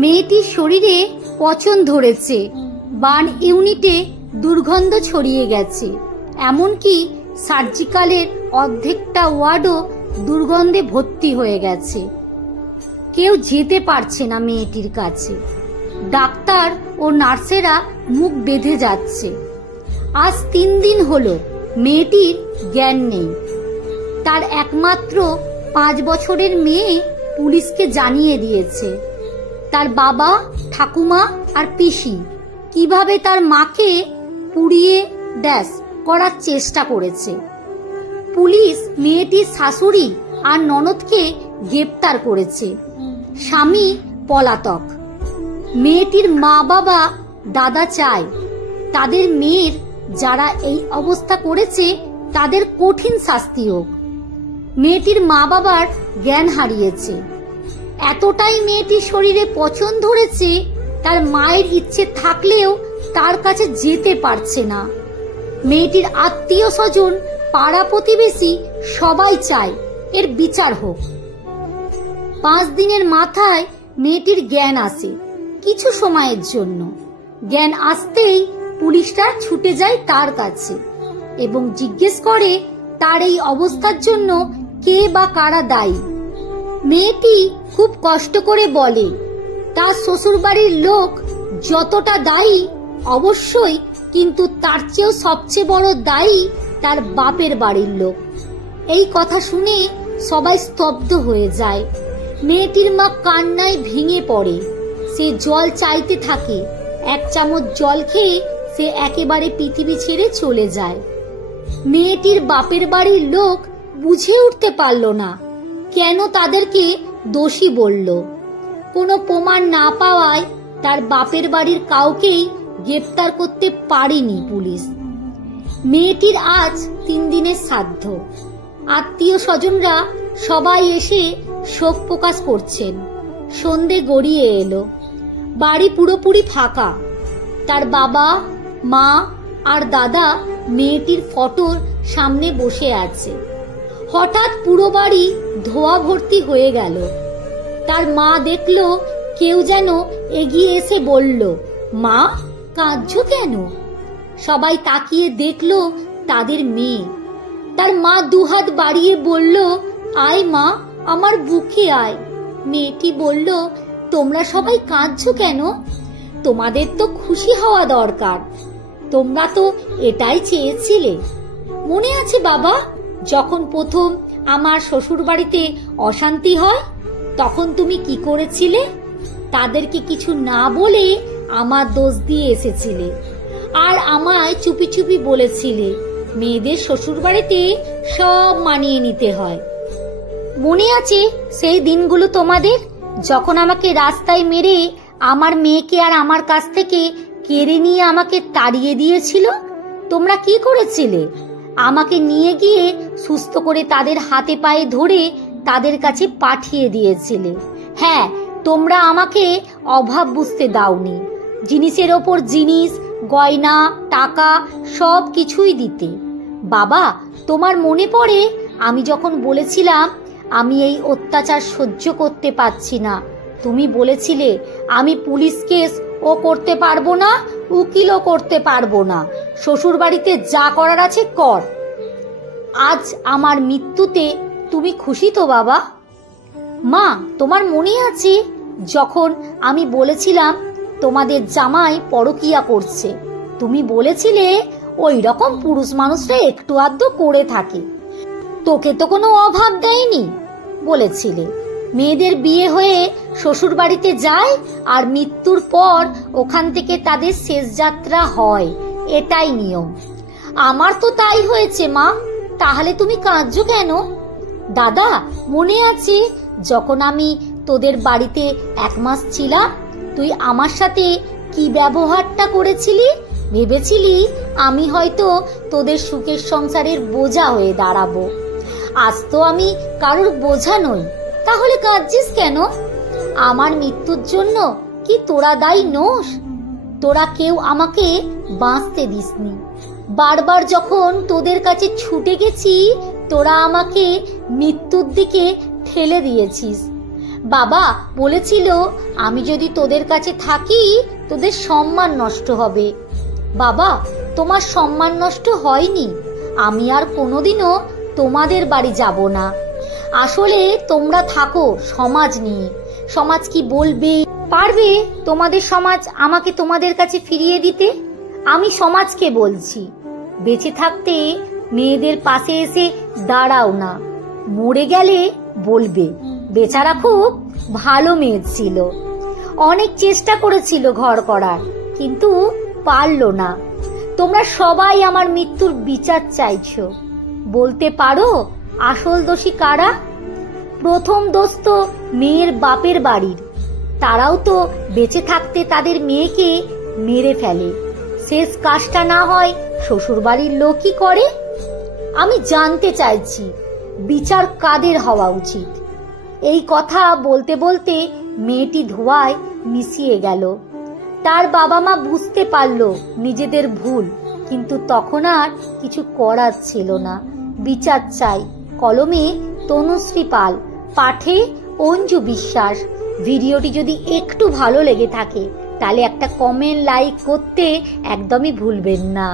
মেয়েটির শরীরে পচন ধরেছে, বার্ন ইউনিটে দুর্গন্ধ ছড়িয়ে গেছে, এমনকি সার্জিক্যালের অর্ধেকটা ওয়ার্ডও দুর্গন্ধে ভর্তি হয়ে গেছে। কেউ যেতে পারছে না মেয়েটির কাছে। ডাক্তার ও নার্সেরা মুখ বেঁধে যাচ্ছে। আজ 3 দিন হলো মেয়েটির জ্ঞান নেই। তার একমাত্র 5 বছরের মেয়ে পুলিশকে জানিয়ে দিয়েছে। তার বাবা, ঠাকুমা আর পিসি কিভাবে তার মাকে পুড়িয়ে ড্যাশ করার চেষ্টা করেছে। পুলিশ মেয়েটির শাশুড়ি আর ননদকে গ্রেপ্তার করেছে। স্বামী পলাতক। মেয়েটির মা বাবা দাদা চায় তাদের মেয়ের যারা এই অবস্থা করেছে তাদের কঠিন শাস্তি হোক। মেয়েটির মা বাবার জ্ঞান হারিয়েছে। এতটাই মেয়েটির শরীরে পচন ধরেছে, তার মায়ের ইচ্ছে থাকলেও তার কাছে যেতে পারছে না। মেয়েটির আত্মীয় স্বজন, পাড়া প্রতিবেশী সবাই চায় এর বিচার হোক। 5 দিনের মাথায় মেয়েটির জ্ঞান আসে, কিছু সময়ের জন্য। জ্ঞান আসতেই পুলিশরা ছুটে যায় তার কাছে এবং জিজ্ঞেস করে তার এই অবস্থার জন্য কে বা কারা দায়ী। মেয়েটি খুব কষ্ট করে বলে তার শ্বশুরবাড়ির লোক যতটা দায়ী অবশ্যই, কিন্তু তার চেয়েও সবচেয়ে বড় দায়ী তার বাপের বাড়ির লোক। এই কথা শুনে সবাই স্তব্ধ হয়ে যায়। মেয়েটির মা কান্নায় ভেঙে পড়ে। সে জল চাইতে থাকে। 1 চামচ জল খেয়ে সে একেবারে পৃথিবী ছেড়ে চলে যায়। মেয়েটির বাপের বাড়ির লোক বুঝে উঠতে পারল না কেন তাদেরকে দোষী বলল। কোনো প্রমাণ না পাওয়ায় তার বাপের বাড়ির কাউকেই গ্রেপ্তার করতে পারেনি পুলিশ। মেয়েটির আজ 3 দিনের শ্রাদ্ধ। আত্মীয় স্বজনরা সবাই এসে শোক প্রকাশ করছেন। সন্ধে গড়িয়ে এলো। বাড়ি পুরোপুরি ফাঁকা। তার বাবা, মা আর দাদা মেয়েটির ফটোর সামনে বসে আছে। হঠাৎ পুরো বাড়ি ধোয়া ভর্তি হয়ে গেল। তার মা দেখলো কেউ যেন এগিয়ে এসে বলল, মা কাঁদছো কেন? সবাই তাকিয়ে দেখলো তাদের মেয়ে। তার মা 2 হাত বাড়িয়ে বলল, আয় মা, আমার বুকে আয়। মেয়েটি বলল, তোমরা সবাই কাঁদছো কেন? তোমাদের তো খুশি হওয়া দরকার। তোমরা তো এটাই চেয়েছিলে। মনে আছে বাবা, যখন প্রথম আমার শ্বশুর বাড়িতে অশান্তি হয় তখন তুমি কি করেছিলে? তাদেরকে কিছু না বলে আমার দোষ দিয়ে এসেছিলে আর আমায় চুপি চুপি বলেছিলে মেয়েদের শ্বশুর বাড়িতে সব মানিয়ে নিতে হয়। মনে আছে সেই দিনগুলো তোমাদের, যখন আমাকে রাস্তায় মেরে আমার মেয়েকে আর আমার কাছ থেকে কেড়ে নিয়ে আমাকে তাড়িয়ে দিয়েছিল? তোমরা কি করেছিলে? আমাকে নিয়ে গিয়ে সুস্থ করে তাদের হাতে পায়ে ধরে তাদের কাছে পাঠিয়ে দিয়েছিলে। হ্যাঁ, তোমরা আমাকে অভাব বুঝতে দাওনি। জিনিসের ওপর জিনিস, গয়না, টাকা সব কিছুই দিতে। বাবা, তোমার মনে পড়ে আমি যখন বলেছিলাম আমি এই অত্যাচার সহ্য করতে পারছি না? তুমি বলেছিলে আমি পুলিশ কেস ও করতে পারবো না, উকিলও করতে পারবো না, শ্বশুর বাড়িতে যা করার আছে কর। আজ আমার মৃত্যুতে তুমি খুশি তো বাবা? মা, তোমার মনে আছে যখন আমি বলেছিলাম তোমাদের জামাই পরকীয়া করছে? তুমি বলেছিলে ওই রকম পুরুষ মানুষরা একটু আধটু করে থাকে, তোকে তো কোনো অভাব দেয়নি বলেছিলে। মেয়েদের বিয়ে হয়ে শ্বশুর বাড়িতে যায় আর মৃত্যুর পর ওখান থেকে তাদের শেষ যাত্রা হয়, এটাই নিয়ম। আমার তো তাই হয়েছে মা, তাহলে তুমি কাঁদছো কেন? দাদা, মনে আছে যখন আমি তোদের বাড়িতে 1 মাস ছিলাম তুই আমার সাথে কি ব্যবহারটা করেছিলি? ভেবেছিলি আমি হয়তো তোদের সুখের সংসারের বোঝা হয়ে দাঁড়াবো। আজ তো আমি কারোর বোঝা নই, তাহলে কাঁদছিস কেন? আমার মৃত্যুর জন্য কি তোরা দায়ী নোস? তোরা কেউ আমাকে বাঁচতে দিসনি। বারবার যখন তোদের কাছে ছুটে গেছি তোরা আমাকে মৃত্যুর দিকে ঠেলে দিয়েছিস। বাবা বলেছিল আমি যদি তোদের কাছে থাকি তোদের সম্মান নষ্ট হবে। বাবা, তোমার সম্মান নষ্ট হয়নি। আমি আর কোনোদিনও তোমাদের বাড়ি যাব না। আসলে তোমরা থাকো সমাজ নিয়ে, সমাজ কি বলবে? পারবে তোমাদের সমাজ আমাকে তোমাদের কাছে ফিরিয়ে দিতে? আমি সমাজকে বলছি, বেঁচে থাকতে মেয়েদের পাশে এসে দাঁড়াও না, মরে গেলে বলবে বেচারা খুব ভালো মেয়ে ছিল, অনেক চেষ্টা করেছিল ঘর করার কিন্তু পারলো না। তোমরা সবাই আমার মৃত্যুর বিচার চাইছো। বলতে পারো আসল দোষী কারা? প্রথম দোষ তো মেয়ের বাপের বাড়ির। তারাও তো বেঁচে থাকতে তাদের মেয়েকে মেরে ফেলে। শেষ কাজটা না হয় শ্বশুর বাড়ির লোকই করে। আমি জানতে চাইছি বিচার কাদের হওয়া উচিত? এই কথা বলতে বলতে মেয়েটি ধোঁয়ায় মিশিয়ে গেল। তার বাবা মা বুঝতে পারলো নিজেদের ভুল, কিন্তু তখন আর কিছু করার ছিল না। বিচার চাই। কলমে তনুশ্রী পাল, পাঠে অঞ্জু বিশ্বাস। ভিডিওটি যদি একটু ভালো লেগে থাকে তাহলে একটা কমেন্ট, লাইক করতে একদমই ভুলবেন না।